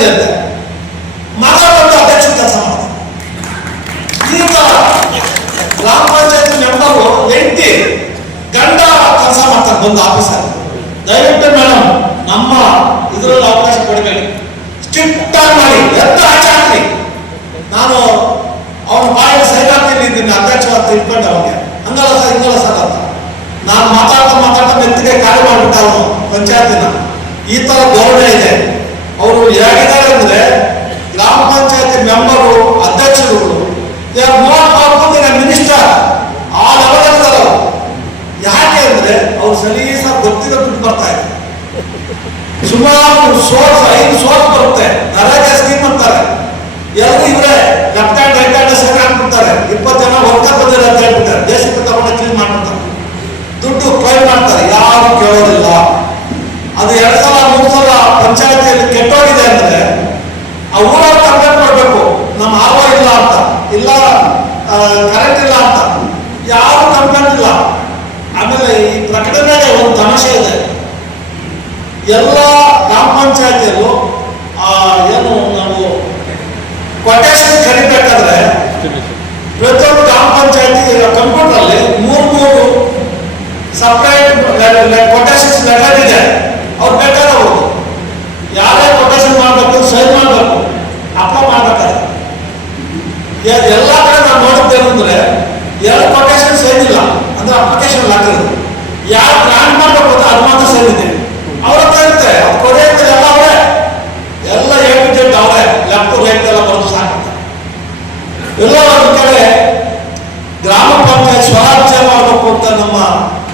ಮನೆಯಲ್ಲಿ ಅಂತ. ಅಂತೆ ಮಗ ಬಂದು ಅಧ್ಯಕ್ಷ ಕೆಲಸ ಮಾಡಿದ ಈಗ ಗ್ರಾಮ ಪಂಚಾಯತ್ ಮೆಂಬರು ಹೆಂಡತಿ, ಗಂಡ ಕೆಲಸ ಮಾಡ್ತಾರೆ ಒಂದು ಆಫೀಸರ್ ದಯವಿಟ್ಟು ಮೇಡಮ್ ನಮ್ಮ ಇದರಲ್ಲಿ ಅವಕಾಶ ಕೊಡಬೇಡಿ. ಸ್ಟ್ರಿಕ್ಟ್ ಮಾಡಿ ಎದ್ದು ಆಚೆ ಹಾಕ್ರಿ ನಾನು ಅವನ ಬಾಯಿಗೆ ಸೈಲಾಗ್ತೀನಿ ಇದ್ದೀನಿ ಅಧ್ಯಕ್ಷವಾದ ತಿಳ್ಕೊಂಡು ಅವನಿಗೆ. ಹಂಗಲ್ಲ ಸರ್, ಹಿಂಗಲ್ಲ ಸರ್ ಅಂತ. ನಾನು ಮಾತಾಡ್ತಾ ಮಾತಾಡ್ತಾ ಮೆತ್ತಿಗೆ ಕಾರ್ಯ ಮಾಡಿಬಿಟ್ಟ ಅವನು ಪಂಚಾಯತಿನ. ಈ ತರ ಧೋರಣೆ ಇದೆ. ಅವರು ಹೇಗಿದ್ದಾರೆ ಅಂದ್ರೆ ಗ್ರಾಮ ಪಂಚಾಯತಿ ಮೆಂಬರು ಅಧ್ಯಕ್ಷರುಗಳು ಮಿನಿಸ್ಟರ್. ಆ ಲೆವೆಲ್ ಯಾಕೆ ಅಂದ್ರೆ ಅವ್ರು ಸಲೀಸ ಗೊತ್ತಿರೋ ದುಡ್ಡು ಬರ್ತಾ ಇದೆ. ಸುಮಾರು ಸೋರ್ಸ್, ಐದು ಸೋರ್ಸ್ ಬರುತ್ತೆ. ನರೇಗಾ ಸ್ಕೀಮ್ ಅಂತಾರೆ. ಎಲ್ಲರೂ ಇವರೇ ಲೆಫ್ಟ್ ಹ್ಯಾಂಡ್, ರೈಟ್ ಹ್ಯಾಂಡ್ ಸರಿ ಹಾಕ್ಬಿಡ್ತಾರೆ. ಇಪ್ಪತ್ತು ಜನ ವರ್ಕರ್ ಬಂದಿರ ಅಂತ ಹೇಳ್ಬಿಡ್ತಾರೆ. ದೇಶಕ್ಕೆ ತಗೊಂಡು ಕ್ಲೀನ್ ಮಾಡ್ಬಿಡ್ತಾರೆ. ದುಡ್ಡು ಕ್ಲೈಮ್ ಮಾಡ್ತಾರೆ. ಯಾರು ಕೇಳೋದಿಲ್ಲ. ಅದು ಎರಡ್ ಸಲ ಸಲ ಪಂಚಾಯತಿಯಲ್ಲಿ ಕೆಟ್ಟೋಗಿದೆ ಅಂದ್ರೆ ಆ ಊರ ಕಂಪ್ಲೇಂಟ್ ಮಾಡಬೇಕು ನಮ್ಮ ಆರ್ವ ಇಲ್ಲ ಅಂತ, ಇಲ್ಲ ಕರೆಂಟ್ ಇಲ್ಲ ಅಂತ, ಯಾರು ಕಂಪ್ಲೇಂಟ್ ಇಲ್ಲ. ಆಮೇಲೆ ಈ ಪ್ರಕಟಣೆಗೆ ಒಂದು ತಮಾಷೆ ಇದೆ. ಎಲ್ಲ ಗ್ರಾಮ ಪಂಚಾಯತಿಯಲ್ಲೂ ಏನು ನಾವು ಕೊಟೇಶನ್ ಕರಿಬೇಕಾದ್ರೆ, ಪ್ರತಿಯೊಂದು ಗ್ರಾಮ ಪಂಚಾಯತಿ ಕಂಪ್ಯೂಟರ್ ಅಲ್ಲಿ ಮೂರು ಮೂರು ಸಪ್ರೇಟ್ ಕೊಟೇಶನ್ ಲೆಟರ್ ಇದೆ ಅವ್ರು ಬೇಕಾದ್ರೆ ಅವರು ಯಾರೇ ಕೊಟೇಶನ್ ಮಾಡಬೇಕು ಸೈನ್ ಮಾಡಬೇಕು ಅಪ್ಲೈ ಮಾಡ್ಬೇಕಾದ್ರೆ ಎ- ಎಲ್ಲ ಕಡೆ ನಾವು ನೋಡಿದ್ದೇನೆಂದ್ರೆ ಎರಡು ಕೊಟೇಶನ್ ಸೈನ್ ಅಂದ್ರೆ ಅಪ್ಲಿಕೇಶನ್ ಹಾಕಿರೋದು ಯಾರು ಗ್ರಾಂಟ್ ಮಾಡಬೇಕು ಅಂತ ಸೈನ್ ಇದೆ. ಅವ್ರ ಹತ್ರ ಇರುತ್ತೆ. ಅದು ಅಂತ ಎಲ್ಲ ಅವರೇ. ಎಲ್ಲ ಎ ಟು ಜೆಡ್ ಅವರೇ ಲೆಫ್ಟ್ ರೈಟ್ ಎಲ್ಲ ಬರೆದು ಸಾಕಂತ ಎಲ್ಲ ಒಂದು ಕಡೆ ಗ್ರಾಮ ಪಂಚಾಯತ್ ಸ್ವರಾಜ್ಯ ಮಾಡಬೇಕು ಅಂತ ನಮ್ಮ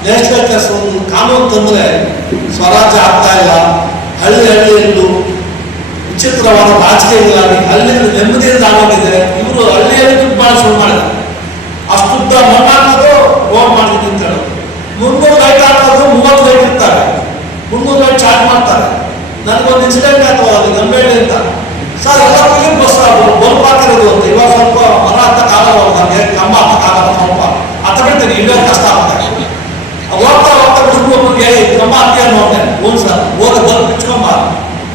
ಲೆಜಿಸ್ಲೇಚರ್ಸ್ ಒಂದು ಕಾನೂನು ತಂದ್ರೆ ಸ್ವರಾಜ್ಯ ಆಗ್ತಾ ಇಲ್ಲ. ಹಳ್ಳಿ ಹಳ್ಳಿಯಲ್ಲೂ ವಿಚಿತ್ರವಾದ ಇಲ್ಲ ಹಳ್ಳಿಯಲ್ಲಿ ನೆಮ್ಮದಿಯಿಂದ ಆಗೋಗಿದೆ ಇವರು ಹಳ್ಳಿಯಲ್ಲಿ ದುಡ್ಡು ಮಾಡಿ ಶುರು ಮಾಡಿದ್ದಾರೆ ಅದು ಅಂತ. ಸರ್ ಎಲ್ಲ ಫಿಲಿಂ ಬಸ್ ಬಲ್ಪ್ ಹಾಕಿರೋದು ಅಂತ. ಇವಾಗ ಸ್ವಲ್ಪ ಮರ ಹತ್ತಕ್ಕಾಗಲ್ಲ ನನಗೆ ಕಂಬ ಕಾಲ ಸ್ವಲ್ಪ ಹತ್ತ ಬಿಡ್ತೇನೆ ಇಳಿಯೋ ಕಷ್ಟ ಆಗ್ತದೆ ಹೋಗ್ತಾ ಹೋಗ್ತಾ ಬಿಟ್ಟು ಒಬ್ಬನಿಗೆ ಏ ಕಂಬ ಹತ್ತಿ ಸರ್. ಹೋದ ಬಲ್ಪ್ ಬಿಚ್ಕೊಂಬ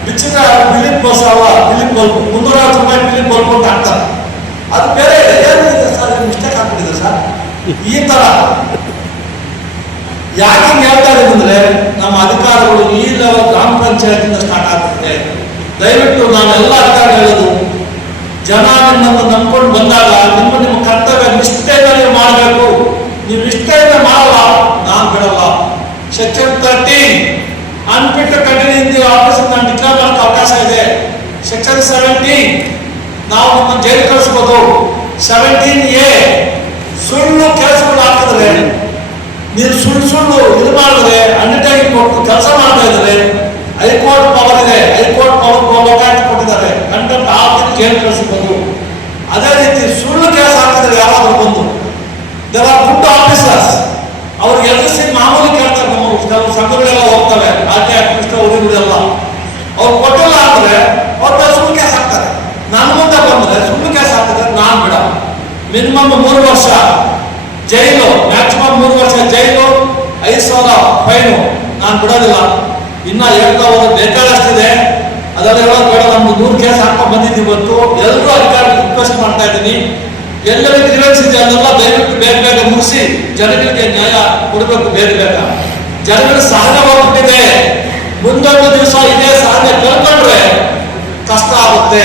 ಬಿಚ್ಚಿದ ಫಿಲಿಪ್ ಬಸ್ ಅವ ಫಿಲಿಪ್ ಬಲ್ಪ್ ಮುನ್ನೂರ ರೂಪಾಯಿ ಫಿಲಿಪ್ ಬಲ್ಪ್ ಅಂತ ಹಾಕ್ತಾರೆ ಅದು ಬೇರೆ ಏನಿದೆ ಸರ್? ಮಿಸ್ಟೇಕ್ ಆಗ್ಬಿಟ್ಟಿದೆ ಸರ್. ಈ ತರ. ಯಾಕೆ ಹೇಳ್ತಾ ಅಂದ್ರೆ, ನಮ್ಮ ಅಧಿಕಾರಿಗಳು ಈ ಲೆವೆಲ್ ಗ್ರಾಮ ಪಂಚಾಯತ್ ಸ್ಟಾರ್ಟ್ ಆಗ್ತಿದೆ ದಯವಿಟ್ಟು ನಾನೆಲ್ಲ ಅರ್ಥ ಹೇಳೋದು. ಜನ ನಿಮ್ಮನ್ನು ನಂಬ್ಕೊಂಡು ಬಂದಾಗ ನಿಮ್ಮ ನಿಮ್ಮ ಕರ್ತವ್ಯ ನಿಷ್ಠೆಯಿಂದ ನೀವು ಮಾಡಬೇಕು. ನೀವು ನಿಷ್ಠೆಯಿಂದ ಮಾಡಲ್ಲ, ನಾನು ಬಿಡಲ್ಲ. Section thirteen unfit continue in the office ನಾನು ಡಿಕ್ಲೇರ್ ಮಾಡಕ್ಕೆ ಅವಕಾಶ ಇದೆ. ಸೆಕ್ಷನ್ ಸೆವೆಂಟೀನ್ ನಾವು ನಿಮ್ಮ ಜೈಲು ಕಳಿಸ್ಬೋದು. ಸೆವೆಂಟೀನ್ ಎ ಸುಳ್ಳು ಕೆಲಸಗಳು ಹಾಕಿದ್ರೆ, ನೀವು ಸುಳ್ಳು ಸುಳ್ಳು ಇದು ಮಾಡಿದ್ರೆ ಅಂಡರ್ಟೇಕಿಂಗ್ ಕೊಟ್ಟು ಕೆಲಸ ಮಾಡ್ತಾ ಇದ್ರೆ ಹೈಕೋರ್ಟ್ ಪವರ್ ಇದೆ ಹೈಕೋರ್ಟ್ ಪವರ್ ಅವಕಾಶ ಕೊಟ್ಟಿದ್ದಾರೆ. ಕಂಟೆಂಟ್ ಹಾಕಿ ಜೈಲು ಕಳಿಸಬಹುದು ಅದೇ ರೀತಿ ಸುಳ್ಳು ಕೇಸ್ ಹಾಕಿದ್ರೆ ಯಾರಾದ್ರೂ ಬಂದು. ದೇರ್ ಆರ್ ಗುಡ್ ಆಫೀಸರ್ಸ್ ಅವ್ರಿಗೆ ಎದುರಿಸಿ ಮಾಮೂಲಿ ಕೇಳ್ತಾರೆ ನಮ್ಮ ಕೆಲವು ಸಂಘಗಳೆಲ್ಲ ಹೋಗ್ತವೆ. ರಾಜ್ಯ ಟಿ ಕೃಷ್ಣ ಉಳಿಗುದೆಲ್ಲ ಅವ್ರು ಕೊಟ್ಟಿಲ್ಲ ಅಂದ್ರೆ ಅವ್ರ ಸುಳ್ಳು ಕೇಸ್ ಹಾಕ್ತಾರೆ. ನನ್ನ ಮುಂದೆ ಬಂದ್ರೆ ಸುಳ್ಳು ಕೇಸ್ ಹಾಕಿದ್ರೆ ನಾನು ಬಿಡ. ಮಿನಿಮಮ್ ಮೂರು ವರ್ಷ ಜೈಲು. ಮ್ಯಾಕ್ಸಿಮಮ್ ಮೂರು ವರ್ಷ ಜೈಲು. ಐದು ಸಾವಿರ ಫೈನು. ನಾನು ಬಿಡೋದಿಲ್ಲ. ಇನ್ನ ಹೇಳ್ತಾ ಬೇಕಾದಷ್ಟಿದೆ ಅದೆಲ್ಲ ಹೇಳೋದು ಬೇಡ ನಮ್ದು ನೂರು ಕೇಸ್ ಹಾಕೊಂಡು ಬಂದಿದ್ದೀವಿ ಇವತ್ತು. ಎಲ್ಲರೂ ಅಧಿಕಾರಿ ರಿಕ್ವೆಸ್ಟ್ ಮಾಡ್ತಾ ಇದ್ದೀನಿ. ಎಲ್ಲರೂ ಗ್ರೀವೆನ್ಸ್ ಇದೆ, ಅದೆಲ್ಲ ದಯವಿಟ್ಟು ಬೇಗ ಬೇಗ ಮುಗಿಸಿ ಜನಗಳಿಗೆ ನ್ಯಾಯ ಕೊಡಬೇಕು ಬೇಗ ಬೇಗ ಜನಗಳು ಸಹನೆ ಹೋಗ್ಬಿಟ್ಟಿದೆ ಮುಂದೊಂದು ದಿವಸ ಇದೇ ಸಹನೆ ಕಳ್ಕೊಂಡ್ರೆ ಕಷ್ಟ ಆಗುತ್ತೆ.